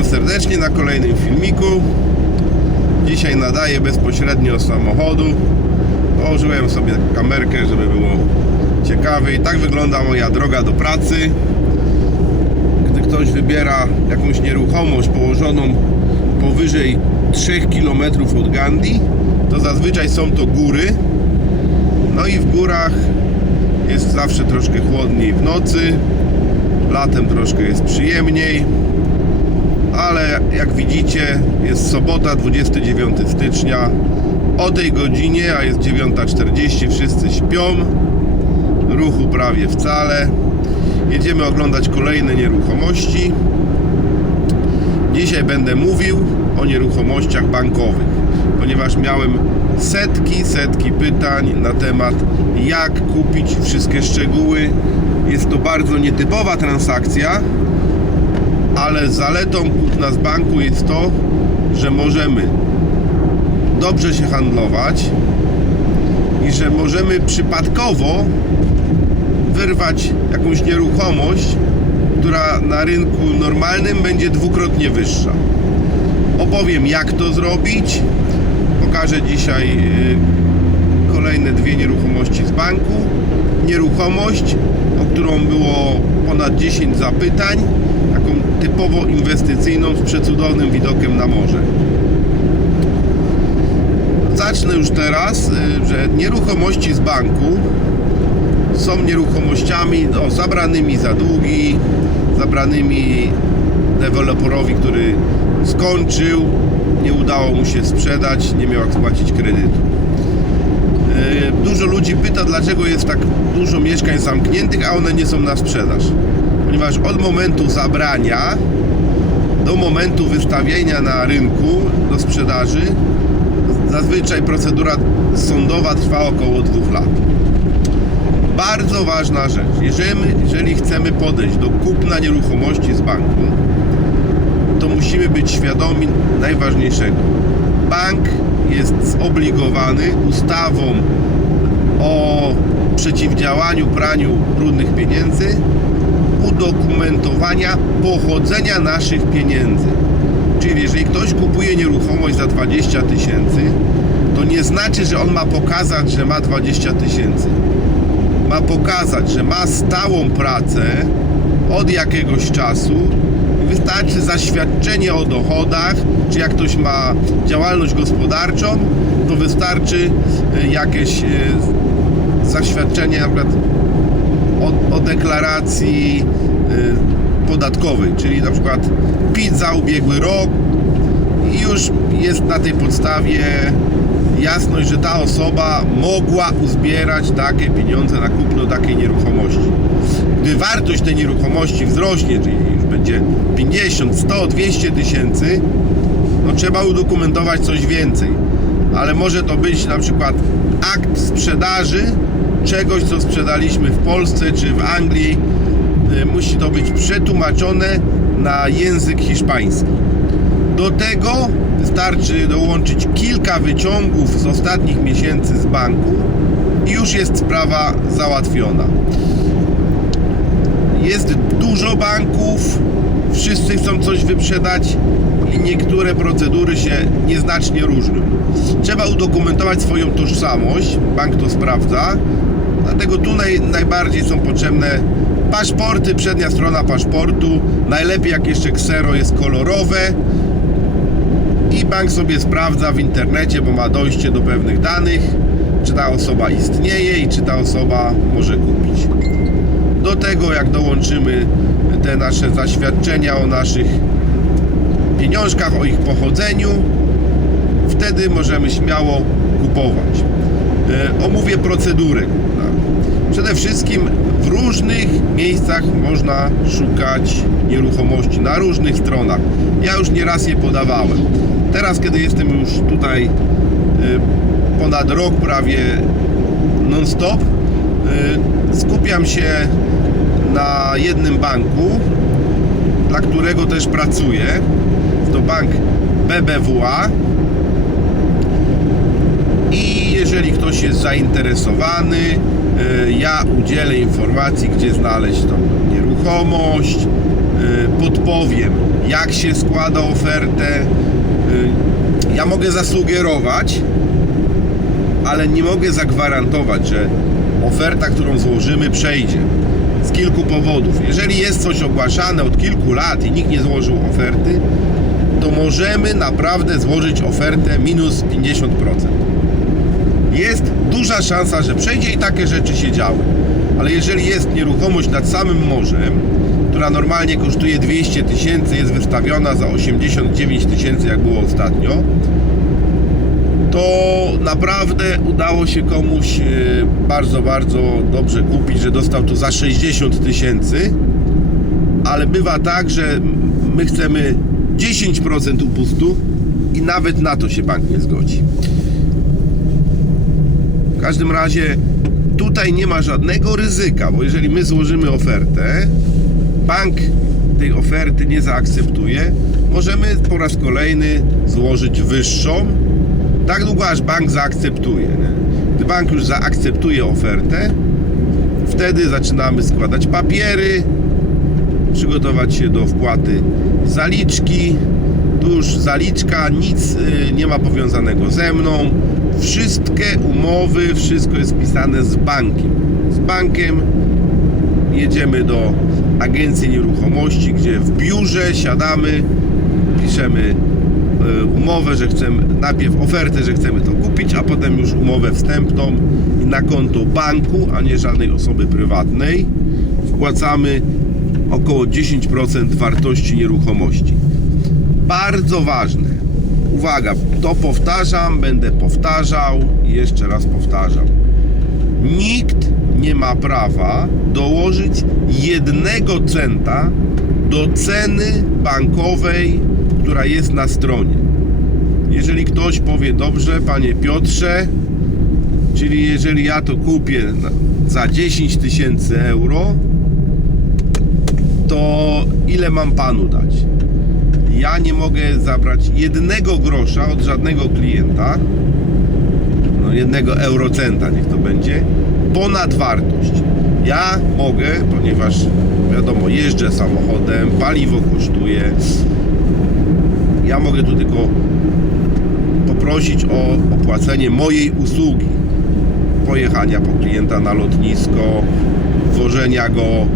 Witam serdecznie na kolejnym filmiku. Dzisiaj nadaję bezpośrednio z samochodu. Położyłem sobie kamerkę, żeby było ciekawiej. Tak wygląda moja droga do pracy. Gdy ktoś wybiera jakąś nieruchomość położoną powyżej 3 km od Gandhi, to zazwyczaj są to góry. No i w górach jest zawsze troszkę chłodniej w nocy, latem troszkę jest przyjemniej, ale jak widzicie jest sobota 29 stycznia o tej godzinie, a jest 9.40, wszyscy śpią, ruchu prawie wcale. Jedziemy oglądać kolejne nieruchomości. Dzisiaj będę mówił o nieruchomościach bankowych, ponieważ miałem setki, setki pytań na temat jak kupić wszystkie szczegóły. Jest to bardzo nietypowa transakcja, ale zaletą kupna z banku jest to, że możemy dobrze się handlować i że możemy przypadkowo wyrwać jakąś nieruchomość, która na rynku normalnym będzie dwukrotnie wyższa. Opowiem jak to zrobić. Pokażę dzisiaj y, kolejne dwie nieruchomości z banku. Nieruchomość, o którą było ponad 10 zapytań, taką typowo inwestycyjną z przecudownym widokiem na morze. Zacznę już teraz, y, że nieruchomości z banku są nieruchomościami o, zabranymi za długi, zabranymi deweloperowi, który skończył, nie udało mu się sprzedać, nie miał jak spłacić kredytu. Yy, Dużo ludzi pyta, dlaczego jest tak dużo mieszkań zamkniętych, a one nie są na sprzedaż. Ponieważ od momentu zabrania do momentu wystawienia na rynku do sprzedaży zazwyczaj procedura sądowa trwa około dwóch lat. Bardzo ważna rzecz. Jeżeli, jeżeli chcemy podejść do kupna nieruchomości z banku, to musimy być świadomi najważniejszego. Bank jest zobligowany ustawą o przeciwdziałaniu praniu brudnych pieniędzy udokumentowania pochodzenia naszych pieniędzy. Czyli jeżeli ktoś kupuje nieruchomość za 20 tysięcy, to nie znaczy, że on ma pokazać, że ma 20 tysięcy. Ma pokazać, że ma stałą pracę od jakiegoś czasu. Wystarczy zaświadczenie o dochodach, czy jak ktoś ma działalność gospodarczą, to wystarczy y, jakieś y, zaświadczenie na przykład o, o deklaracji y, podatkowej, czyli na przykład PIT za ubiegły rok i już jest na tej podstawie jasność, że ta osoba mogła uzbierać takie pieniądze na kupno takiej nieruchomości. Gdy wartość tej nieruchomości wzrośnie, czyli już będzie 50, 100, 200 tysięcy, no trzeba udokumentować coś więcej. Ale może to być na przykład akt sprzedaży czegoś, co sprzedaliśmy w Polsce czy w Anglii. Y, Musi to być przetłumaczone na język hiszpański. Do tego wystarczy dołączyć kilka wyciągów z ostatnich miesięcy z banku i już jest sprawa załatwiona. Jest dużo banków, wszyscy chcą coś wyprzedać niektóre procedury się nieznacznie różnią. Trzeba udokumentować swoją tożsamość, bank to sprawdza, dlatego tu naj, najbardziej są potrzebne paszporty, przednia strona paszportu, najlepiej jak jeszcze ksero jest kolorowe, i bank sobie sprawdza w internecie, bo ma dojście do pewnych danych, czy ta osoba istnieje i czy ta osoba może kupić. Do tego, jak dołączymy te nasze zaświadczenia o naszych pieniążkach, o ich pochodzeniu, wtedy możemy śmiało kupować. E, Omówię procedurę. Przede wszystkim w różnych miejscach można szukać nieruchomości, na różnych stronach. Ja już nieraz je podawałem. Teraz, kiedy jestem już tutaj y, ponad rok prawie non-stop, y, skupiam się na jednym banku, dla którego też pracuję. To bank BBWA. I jeżeli ktoś jest zainteresowany, y, ja udzielę informacji, gdzie znaleźć tą nieruchomość, podpowiem, jak się składa ofertę. Y, Ja mogę zasugerować, ale nie mogę zagwarantować, że oferta, którą złożymy, przejdzie. Z kilku powodów. Jeżeli jest coś ogłaszane od kilku lat i nikt nie złożył oferty, to możemy naprawdę złożyć ofertę minus 50%. Jest duża szansa, że przejdzie i takie rzeczy się działy. Ale jeżeli jest nieruchomość nad samym morzem, która normalnie kosztuje 200 tysięcy, jest wystawiona za 89 tysięcy, jak było ostatnio, to naprawdę udało się komuś e, bardzo, bardzo dobrze kupić, że dostał to za 60 tysięcy, ale bywa tak, że my chcemy 10% upustu i nawet na to się bank nie zgodzi. W każdym razie tutaj nie ma żadnego ryzyka, bo jeżeli my złożymy ofertę, bank tej oferty nie zaakceptuje, możemy po raz kolejny złożyć wyższą, tak długo aż bank zaakceptuje. Nie? Gdy bank już zaakceptuje ofertę, wtedy zaczynamy składać papiery, przygotować się do wpłaty zaliczki. Tu już zaliczka, nic y, nie ma powiązanego ze mną. Wszystkie umowy, wszystko jest pisane z bankiem. Z bankiem jedziemy do agencji nieruchomości, gdzie w biurze siadamy, piszemy y, umowę, że chcemy, najpierw ofertę, że chcemy to kupić, a potem już umowę wstępną na konto banku, a nie żadnej osoby prywatnej wpłacamy około 10% wartości nieruchomości. Bardzo ważne. Uwaga, to powtarzam, będę powtarzał i jeszcze raz powtarzam. Nikt nie ma prawa dołożyć jednego centa do ceny bankowej, która jest na stronie. Jeżeli ktoś powie, dobrze, panie Piotrze, czyli jeżeli ja to kupię za 10 tysięcy euro, to ile mam panu dać? Ja nie mogę zabrać jednego grosza od żadnego klienta, no jednego eurocenta niech to będzie, ponad wartość. Ja mogę, ponieważ wiadomo, jeżdżę samochodem, paliwo kosztuje, ja mogę tu tylko poprosić o opłacenie mojej usługi pojechania po klienta na lotnisko, wożenia go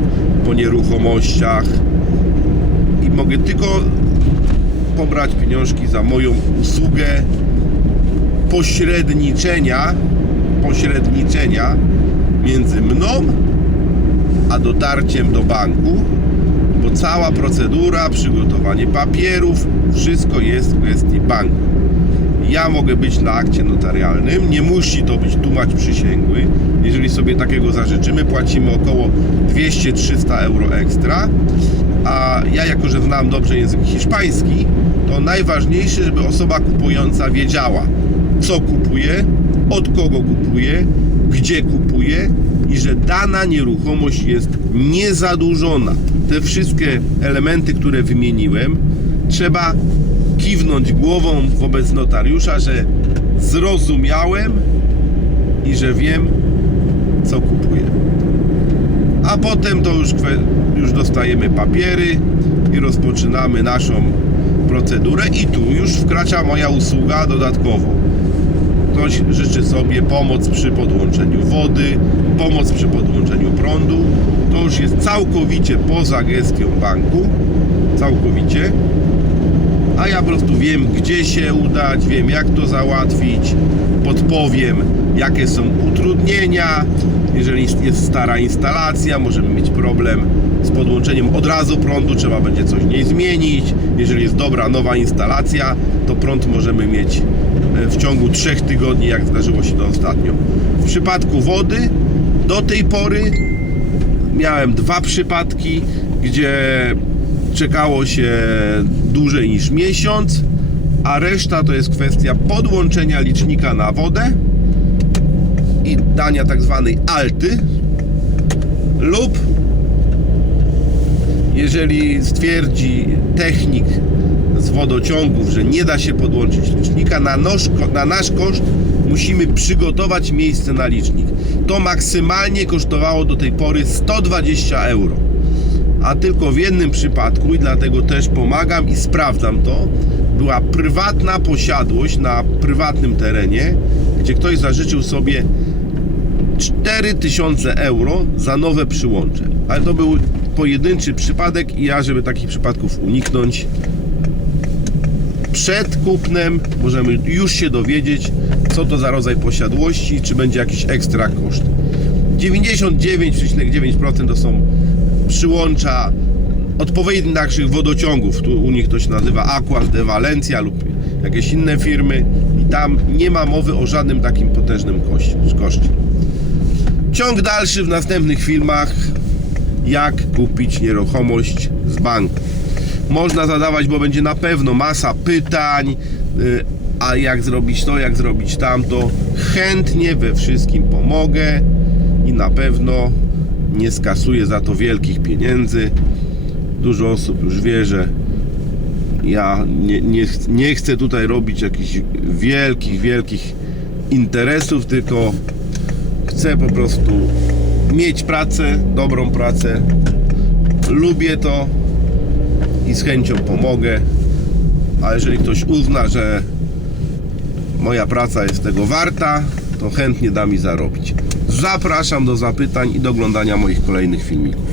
po nieruchomościach i mogę tylko pobrać pieniążki za moją usługę pośredniczenia pośredniczenia między mną a dotarciem do banku bo cała procedura, przygotowanie papierów, wszystko jest w kwestii banku. Ja mogę być na akcie notarialnym, nie musi to być tłumacz przysięgły. Jeżeli sobie takiego zażyczymy, płacimy około 200-300 euro ekstra. A ja, jako że znam dobrze język hiszpański, to najważniejsze, żeby osoba kupująca wiedziała, co kupuje, od kogo kupuje, gdzie kupuje i że dana nieruchomość jest niezadłużona. Te wszystkie elementy, które wymieniłem, trzeba kiwnąć głową wobec notariusza, że zrozumiałem i że wiem, co kupuję. A potem to już, już dostajemy papiery i rozpoczynamy naszą procedurę i tu już wkracza moja usługa dodatkowo. Ktoś życzy sobie pomoc przy podłączeniu wody, pomoc przy podłączeniu prądu. To już jest całkowicie poza gestią banku. Całkowicie. A ja po prostu wiem, gdzie się udać, wiem, jak to załatwić, podpowiem, jakie są utrudnienia. Jeżeli jest stara instalacja, możemy mieć problem z podłączeniem od razu prądu, trzeba będzie coś w niej zmienić. Jeżeli jest dobra, nowa instalacja, to prąd możemy mieć e, w ciągu 3 tygodni, jak zdarzyło się to ostatnio. W przypadku wody, do tej pory miałem dwa przypadki, gdzie czekało się dłużej niż miesiąc, a reszta to jest kwestia podłączenia licznika na wodę i dania tak zwanej alty lub jeżeli stwierdzi technik z wodociągów, że nie da się podłączyć licznika, na, nosz, na nasz koszt musimy przygotować miejsce na licznik. To maksymalnie kosztowało do tej pory 120 euro. A tylko w jednym przypadku i dlatego też pomagam i sprawdzam to. Była prywatna posiadłość na prywatnym terenie, gdzie ktoś zażyczył sobie 4000 euro za nowe przyłącze. Ale to był pojedynczy przypadek i ja, żeby takich przypadków uniknąć, przed kupnem możemy już się dowiedzieć, co to za rodzaj posiadłości, czy będzie jakiś ekstra koszt. 99,9% to są przyłącza odpowiednich wodociągów. Tu u nich to się nazywa Aquas de Valencia lub jakieś inne firmy i tam nie ma mowy o żadnym takim potężnym koszcie. Ciąg dalszy w następnych filmach, jak kupić nieruchomość z banku. Można zadawać, bo będzie na pewno masa pytań, y, a jak zrobić to, jak zrobić tamto. Chętnie we wszystkim pomogę i na pewno nie skasuję za to wielkich pieniędzy. Dużo osób już wie, że ja nie, nie, nie chcę tutaj robić jakichś wielkich, wielkich interesów, tylko chcę po prostu mieć pracę, dobrą pracę. Lubię to i z chęcią pomogę. A jeżeli ktoś uzna, że moja praca jest tego warta, to chętnie da mi zarobić. Zapraszam do zapytań i do oglądania moich kolejnych filmików.